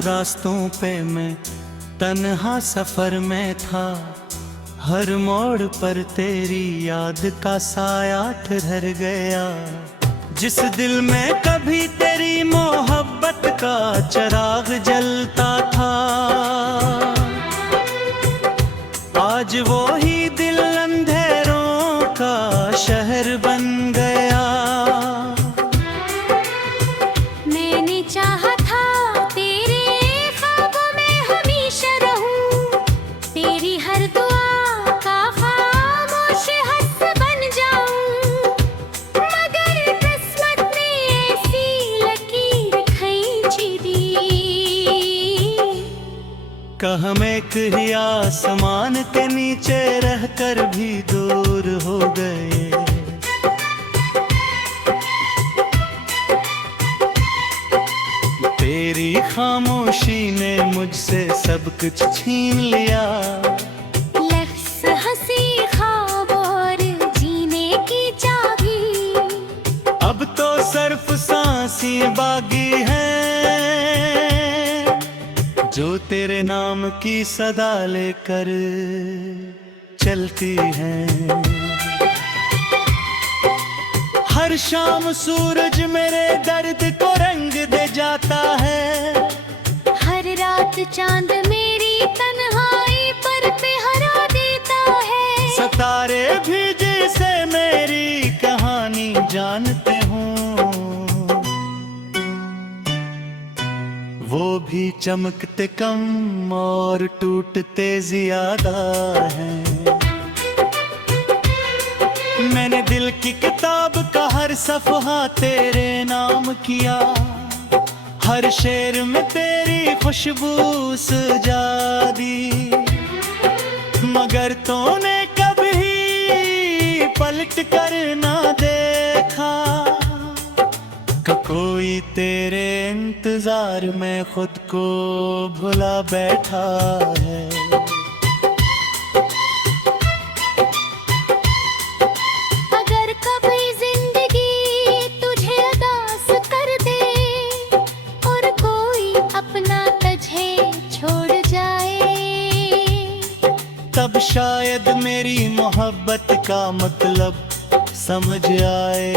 रास्तों पे मैं तन्हा सफर में था। हर मोड़ पर तेरी याद का साया ठहर गया। जिस दिल में कभी तेरी मोहब्बत का चिराग जलता था, आज वो ही दिल अंधेरों का शहर बन गया। मैंने चाहा था तेरे ख्वाबों में हमेशा रहूं, तेरी हर दुआ का खामोश हर्फ बन जाऊं, मगर किस्मत ने ऐसी लकीर खींची दी। हम एक ही आसमान के नीचे रहकर भी दूर हो गए। तेरी खामोशी ने मुझसे सब कुछ छीन लिया। लफ्ज़ हंसी ख्वाब और जीने की चाबी, अब तो सिर्फ सांसी बाकी है जो तेरे नाम की सदा लेकर चलती हैं। हर शाम सूरज मेरे दर्द को रंग दे जाता है। हर रात चांद मेरी तन्हाई पर पहरा देता है। सितारे भी जैसे मेरी कहानी जानते हों, वो भी चमकते कम और टूटते ज्यादा हैं। मैंने दिल की किताब का हर सफ़हा तेरे नाम किया। हर शेर में तेरी खुशबू सजा दी, मगर तूने कभी पलट कर ना देखा कि कोई तेरे इंतजार में खुद को भुला बैठा है। अगर कभी जिंदगी तुझे उदास कर दे और कोई अपना तुझे छोड़ जाए, तब शायद मेरी मोहब्बत का मतलब समझ आए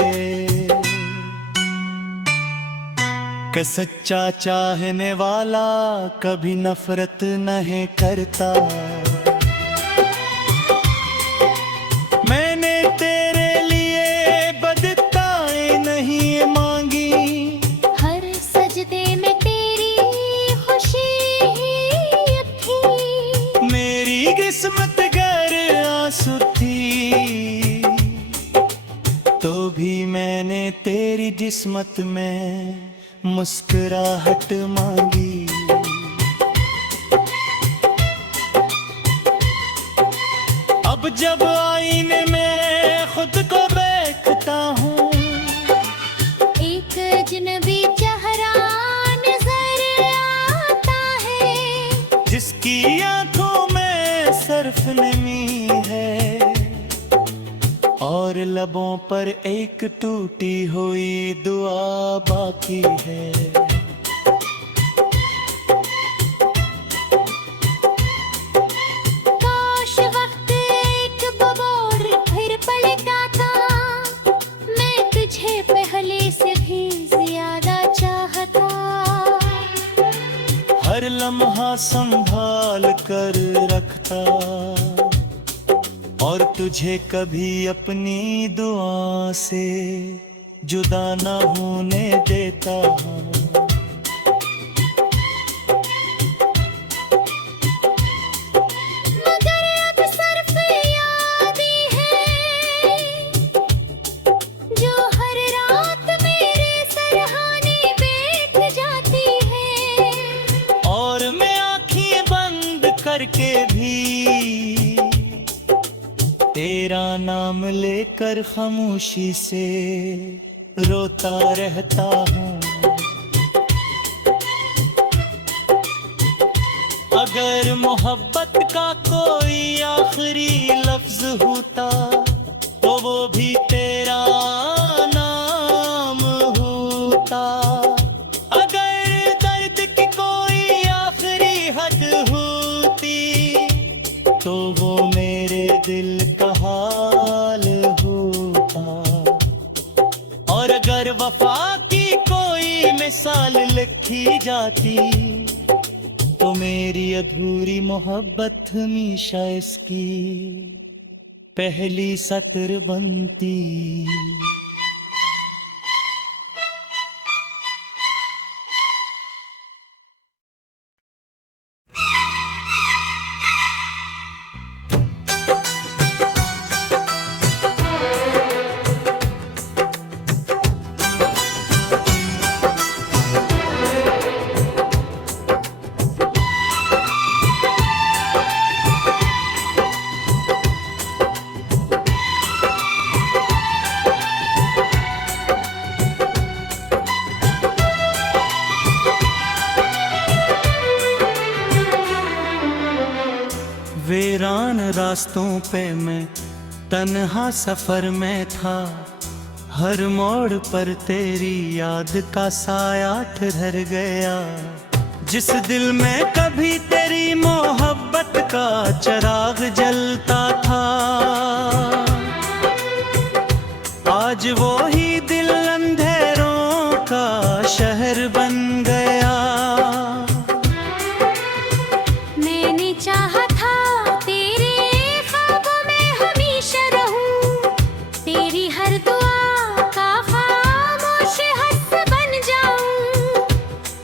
कि सच्चा चाहने वाला कभी नफरत नहीं करता। मैंने तेरे लिए बदताएं नहीं मांगी, हर सजदे में तेरी खुशी ही थी। मेरी किस्मत गर आंसू थी तो भी मैंने तेरी जिस्मत में मुस्कुराहट मांगी। अब जब आईने में खुद को देखता हूँ, एक अजनबी चेहरा नजर आता है, जिसकी आंखों में सिर्फ नमी है और लबों पर एक टूटी हुई दुआ बाकी है। काश वक्त एक बबौर फिर पलटा था, मैं तुझे पहले से भी ज्यादा चाहता। हर लम्हा संभाल कर रखता और तुझे कभी अपनी दुआ से जुदा न होने देता हूँ। मगर अब सिर्फ याद ही है जो हर रात मेरे सरहाने बैठ जाती है। और मैं आँखें बंद करके भी तेरा नाम लेकर खामोशी से रोता रहता हूँ। अगर मोहब्बत का कोई आखिरी लफ्ज होता तो वो भी तेरा नाम होता। अगर दर्द की कोई की कोई मिसाल लिखी जाती तो मेरी अधूरी मोहब्बत हमेशा इसकी पहली सत्र बनती। वीरान रास्तों पे मैं तन्हा सफर में था, हर मोड़ पर तेरी याद का साया ठहर गया। जिस दिल में कभी तेरी मोहब्बत का चिराग जलता था, आज वो ही दिल अंधेरों का शहर बन गया। मैंने चाहा था तेरे ख्वाबों में हमेशा रहूं, तेरी हर दुआ का खामोश हंस बन जाऊं,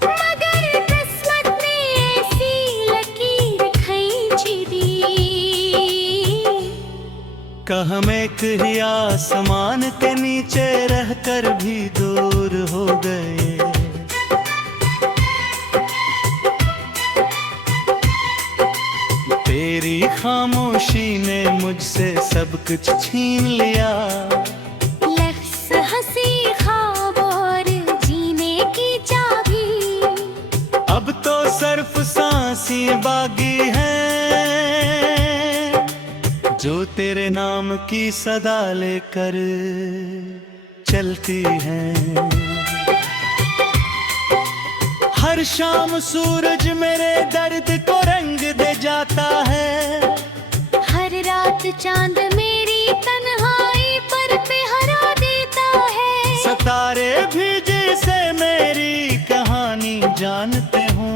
मगर किस्मत ने ऐसी लकीर खींची दी। हम एक ही आसमान के नीचे रहकर भी दूर हो गए। तेरी खामोशी ने मुझसे सब कुछ छीन लिया। लफ्ज़ हंसी ख्वाब और जीने की चाबी, अब तो सिर्फ सांसी बाकी है जो तेरे नाम की सदा लेकर चलती हैं। हर शाम सूरज मेरे दर्द को रंग दे जाता है, हर रात चांद मेरी तन्हाई पर पहरा देता है। सितारे भी जैसे मेरी कहानी जानते हों,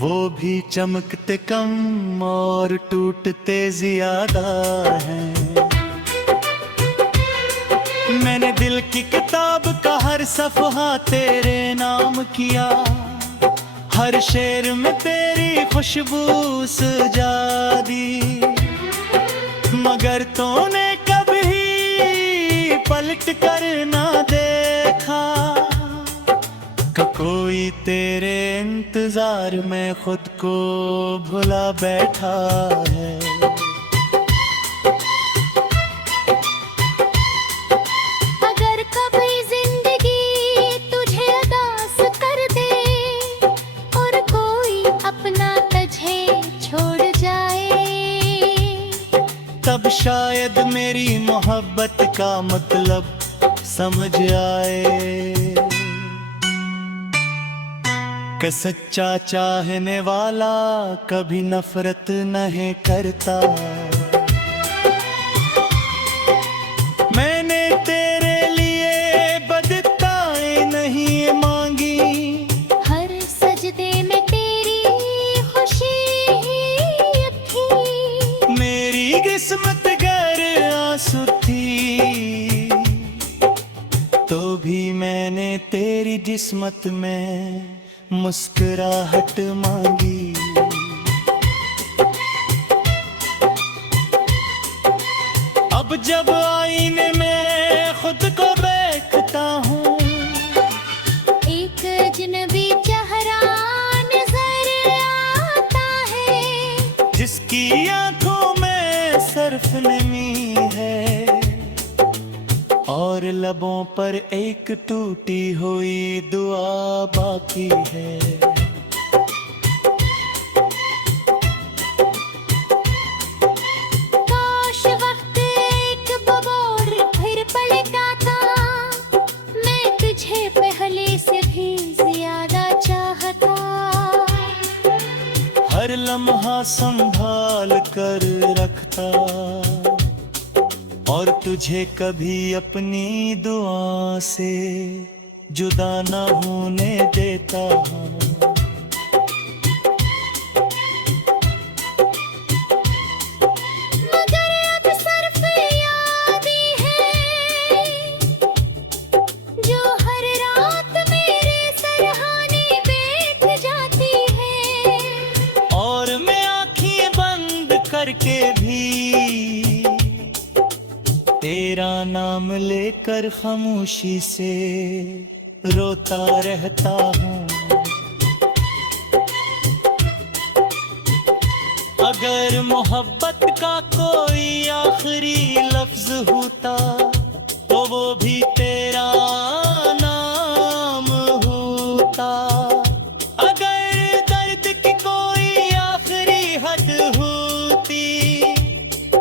वो भी चमकते कम और टूटते ज्यादा हैं। मैंने दिल की किताब का हर सफ़हा तेरे नाम किया, हर शेर में तेरी खुशबू सजा दी, मगर तूने कभी पलट कर ना देखा कि कोई तेरे इंतजार में खुद को भुला बैठा है। अगर कभी जिंदगी तुझे उदास कर दे और कोई अपना तुझे छोड़ जाए, तब शायद मेरी मोहब्बत का मतलब समझ आए कि सच्चा चाहने वाला कभी नफरत नहीं करता। मैंने तेरे लिए बदताएं नहीं मांगी, हर सजदे में तेरी खुशी ही थी। मेरी किस्मत गर आंसू थी तो भी मैंने तेरी जिस्मत में मुस्कुराहट मांगी। अब जब आईने में खुद को देखता हूँ, एक अजनबी चेहरा नजर आता है, जिसकी आंखों में सिर्फ नमी है और लबों पर एक टूटी हुई दुआ बाकी है। काश वक्त एक बबौर फिर पलटा था, मैं तुझे पहले से भी ज्यादा चाहता। हर लम्हा संभाल कर रखता और तुझे कभी अपनी दुआ से जुदा ना होने देता हूँ। मगर अब सिर्फ यादें हैं जो हर रात मेरे सरहाने बैठ जाती है। और मैं आँखें बंद करके भी तेरा नाम लेकर खामोशी से रोता रहता हूँ। अगर मोहब्बत का कोई आखिरी लफ्ज होता तो वो भी तेरा नाम होता। अगर दर्द की कोई आखिरी हद होती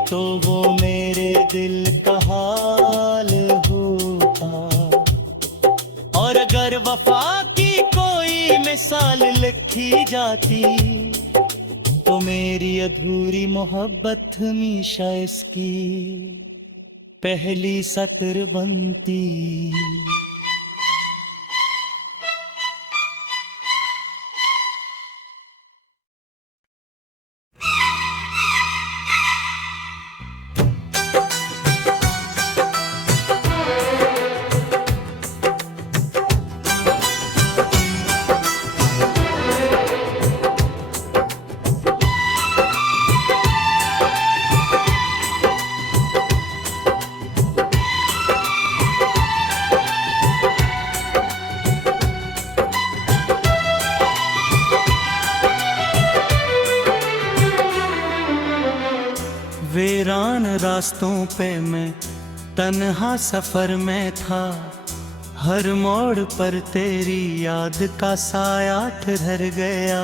तो वो मेरे दिल का हाल होता। और अगर वफा की कोई मिसाल लिखी जाती तो मेरी अधूरी मोहब्बत हमेशा इसकी पहली सतर बनती। वीरान रास्तों पे मैं तन्हा सफर में था। हर मोड़ पर तेरी याद का साया ठहर गया।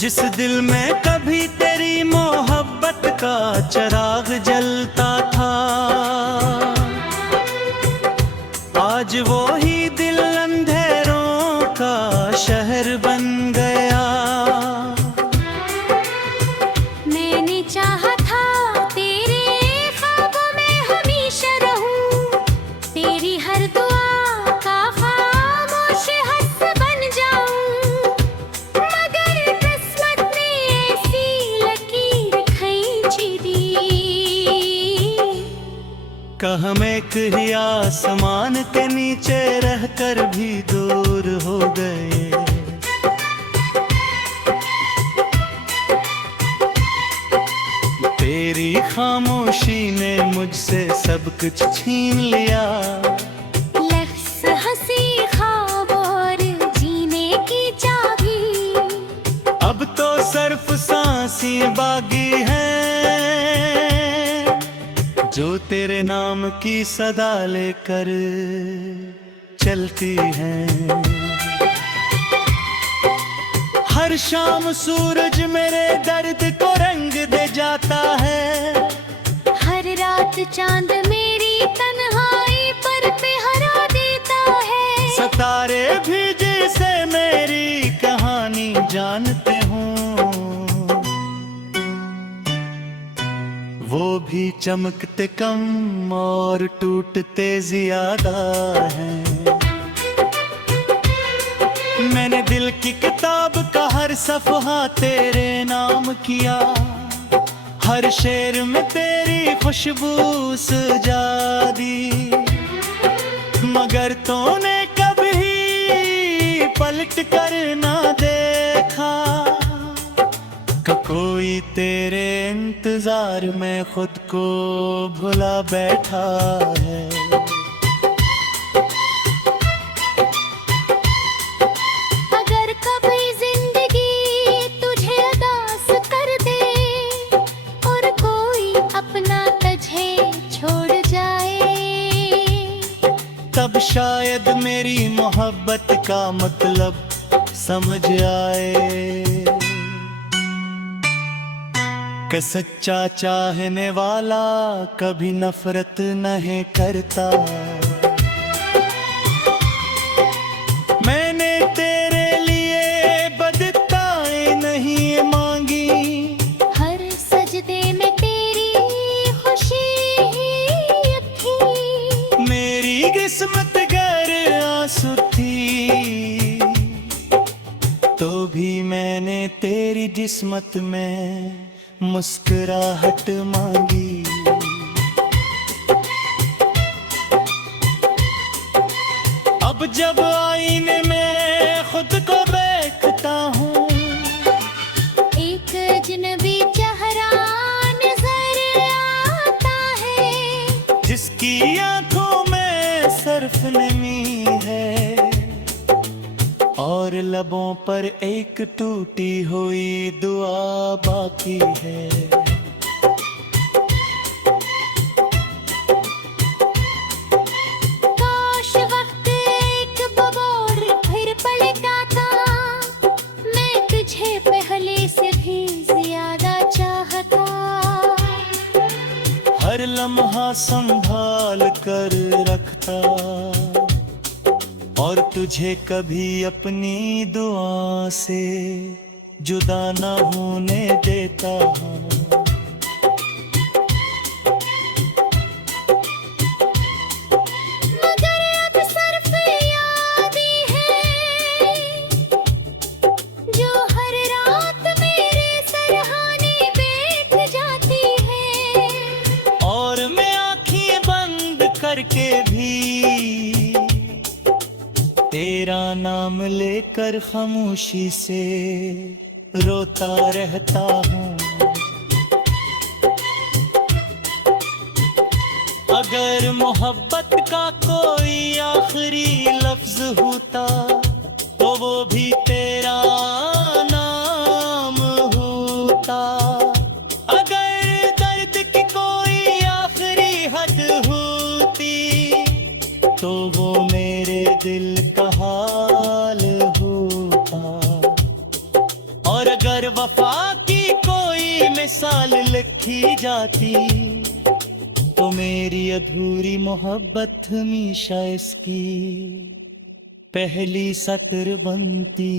जिस दिल में कभी तेरी मोहब्बत का चिराग जलता था, आज वो ही दिल अंधेरों का शहर बन गया। मैंने चाहा था तेरे ख्वाबों में हमेशा रहूं, तेरी हर दुआ का खामोश हर्फ बन जाऊं। मगर किस्मत ने ऐसी लकीर खींची दी, हम एक ही आसमान के नीचे रहकर भी दूर हो गए। तेरी खामोशी ने मुझसे सब कुछ छीन लिया। लफ्ज़ हंसी ख्वाब और जीने की चाबी, अब तो सिर्फ सांसी बाकी है जो तेरे नाम की सदा लेकर चलती हैं। हर शाम सूरज मेरे दर्द को रंग दे जाता है। हर रात चांद मेरी तन्हाई पर पहरा देता है। सितारे भी जिसे मेरी कहानी जानते हों, वो भी चमकते कम और टूटते ज्यादा हैं। मैंने दिल की किताब का हर सफ़हा तेरे नाम किया। हर शेर में तेरी खुशबू सजा दी, मगर तूने कभी पलट कर ना देखा कि कोई तेरे इंतजार में खुद को भुला बैठा है। अगर कभी जिंदगी तुझे उदास कर दे और कोई अपना तुझे छोड़ जाए, तब शायद मेरी मोहब्बत का मतलब समझ आए कि सच्चा चाहने वाला कभी नफरत नहीं करता। मैंने तेरे लिए बदताएं नहीं मांगी, हर सजदे में तेरी खुशी ही किस्मत गर आंसू थी, तो भी मैंने तेरी जिस्मत में मुस्कुराहट मांगी। अब जब आईने में खुद को देखता हूँ, एक अजनबी चेहरा नजर आता है, जिसकी आंखों में सर्फ नमी है और लबों पर एक टूटी हुई दुआ बाकी है। काश वक्त एक बबूर फिर पलटाता, मैं तुझे पहले से भी ज्यादा चाहता। हर लम्हा संभाल कर रखता और तुझे कभी अपनी दुआ से जुदा न होने देता। मगर अब सिर्फ यादें हैं जो हर रात मेरे सरहाने बैठ जाती है। और मैं आँखें बंद करके भी तेरा नाम लेकर खामोशी से रोता रहता हूँ। अगर मोहब्बत का कोई आखिरी लफ्ज होता, तो वो भी तेरा नाम होता। अगर दर्द की कोई आखिरी हद होती, तो वो मेरे दिल का हाल होता। और अगर वफा की कोई मिसाल लिखी जाती, तो मेरी अधूरी मोहब्बत हमेशा इसकी पहली सतर बनती।